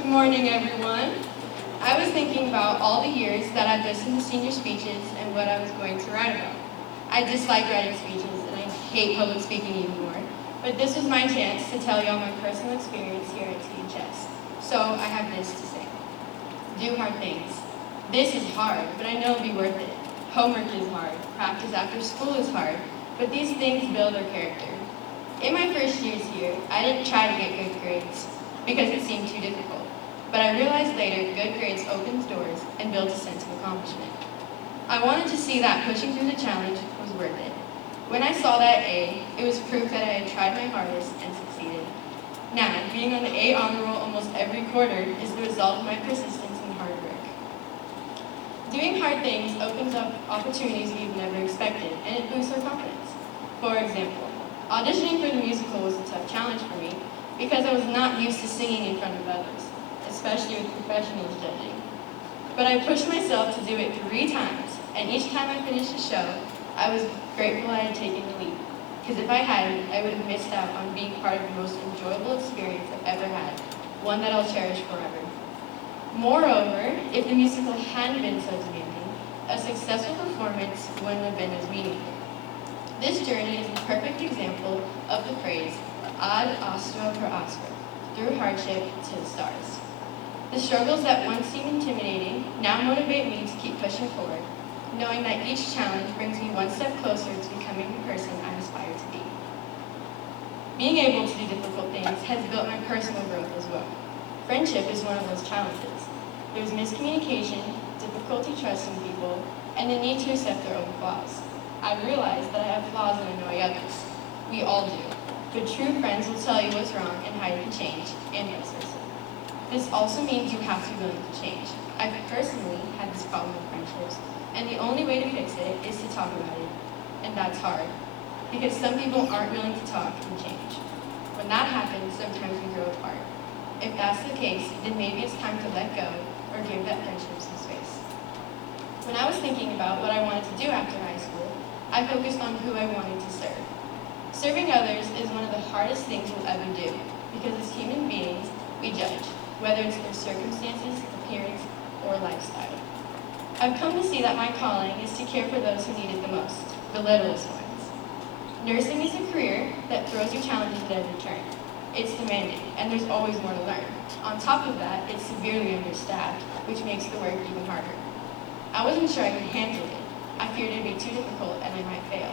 Good morning, everyone. I was thinking about all the years that I've listened to senior speeches and what I was going to write about. I dislike writing speeches and I hate public speaking even more. But this was my chance to tell y'all my personal experience here at THS. So I have this to say. Do hard things. This is hard, but I know it'll be worth it. Homework is hard. Practice after school is hard. But these things build our character. In my first years here, I didn't try to get good grades because it seemed too difficult. But I realized later good grades opens doors and builds a sense of accomplishment. I wanted to see that pushing through the challenge was worth it. When I saw that A, it was proof that I had tried my hardest and succeeded. Now, being on the A honor roll almost every quarter is the result of my persistence and hard work. Doing hard things opens up opportunities we've never expected, and it boosts our confidence. For example, auditioning for the musical was a tough challenge for me because I was not used to singing in front of others, especially with professionals judging. But I pushed myself to do it 3 times, and each time I finished the show, I was grateful I had taken the leap. Because if I hadn't, I would have missed out on being part of the most enjoyable experience I've ever had, one that I'll cherish forever. Moreover, if the musical hadn't been so demanding, a successful performance wouldn't have been as meaningful. This journey is a perfect example of the phrase, ad astra per aspera, through hardship to the stars. The struggles that once seemed intimidating now motivate me to keep pushing forward, knowing that each challenge brings me one step closer to becoming the person I aspire to be. Being able to do difficult things has built my personal growth as well. Friendship is one of those challenges. There's miscommunication, difficulty trusting people, and the need to accept their own flaws. I realize that I have flaws in annoying others. We all do. But true friends will tell you what's wrong and how you can change, and vice versa. This also means you have to be willing to change. I've personally had this problem with friendships, and the only way to fix it is to talk about it. And that's hard, because some people aren't willing to talk and change. When that happens, sometimes we grow apart. If that's the case, then maybe it's time to let go or give that friendship some space. When I was thinking about what I wanted to do after high school, I focused on who I wanted to serve. Serving others is one of the hardest things we'll ever do, because as human beings, we judge, whether it's their circumstances, appearance, or lifestyle. I've come to see that my calling is to care for those who need it the most, the littlest ones. Nursing is a career that throws you challenges at every turn. It's demanding, and there's always more to learn. On top of that, it's severely understaffed, which makes the work even harder. I wasn't sure I could handle it. I feared it'd be too difficult and I might fail.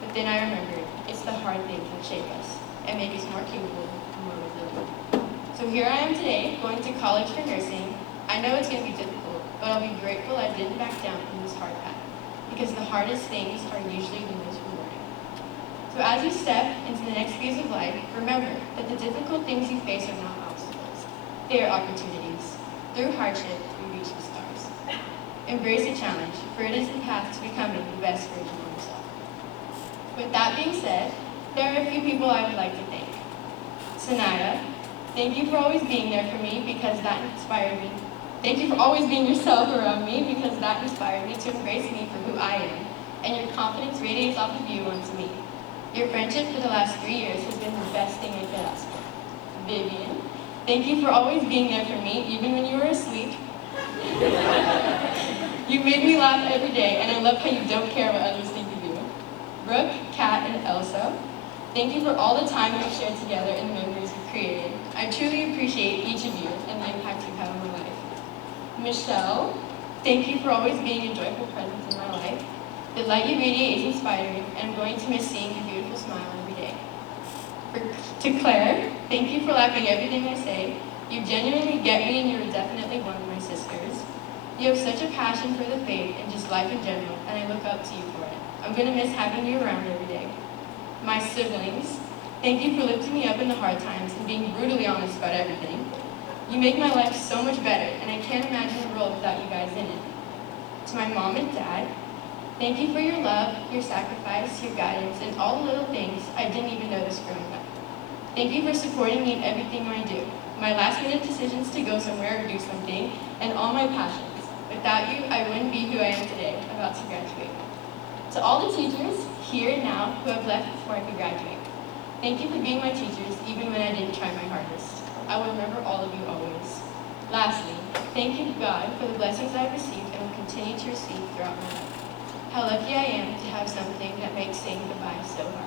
But then I remembered, it's the hard things that shape us and make us more capable and more resilient. So here I am today, going to college for nursing. I know it's going to be difficult, but I'll be grateful I didn't back down from this hard path, because the hardest things are usually the most rewarding. So as you step into the next phase of life, remember that the difficult things you face are not obstacles. They are opportunities. Through hardship, we reach the stars. Embrace the challenge, for it is the path to becoming the best version of yourself. With that being said, there are a few people I would like to thank. Sanaya, thank you for always being there for me because that inspired me. Thank you for always being yourself around me because that inspired me to embrace me for who I am, and your confidence radiates off of you onto me. Your friendship for the last 3 years has been the best thing I could ask for. Vivian, thank you for always being there for me, even when you were asleep. You made me laugh every day, and I love how you don't care what others think of you. Brooke, Kat, and Elsa, thank you for all the time we've shared together and the memories we've created. I truly appreciate each of you and the impact you've had on my life. Michelle, thank you for always being a joyful presence in my life. The light you radiate is inspiring, and I'm going to miss seeing your beautiful smile every day. To Claire, thank you for laughing everything I say. You genuinely get me, and you're definitely one of my sisters. You have such a passion for the faith and just life in general, and I look up to you for it. I'm going to miss having you around every day. My siblings, thank you for lifting me up in the hard times and being brutally honest about everything. You make my life so much better, and I can't imagine the world without you guys in it. To my mom and dad, thank you for your love, your sacrifice, your guidance, and all the little things I didn't even notice growing up. Thank you for supporting me in everything I do, my last-minute decisions to go somewhere or do something, and all my passions. Without you, I wouldn't be who I am today, about to graduate. To all the teachers, here and now, who have left before I could graduate, thank you for being my teachers, even when I didn't try my hardest. I will remember all of you always. Lastly, thank you, God, for the blessings I've received and will continue to receive throughout my life. How lucky I am to have something that makes saying goodbye so hard.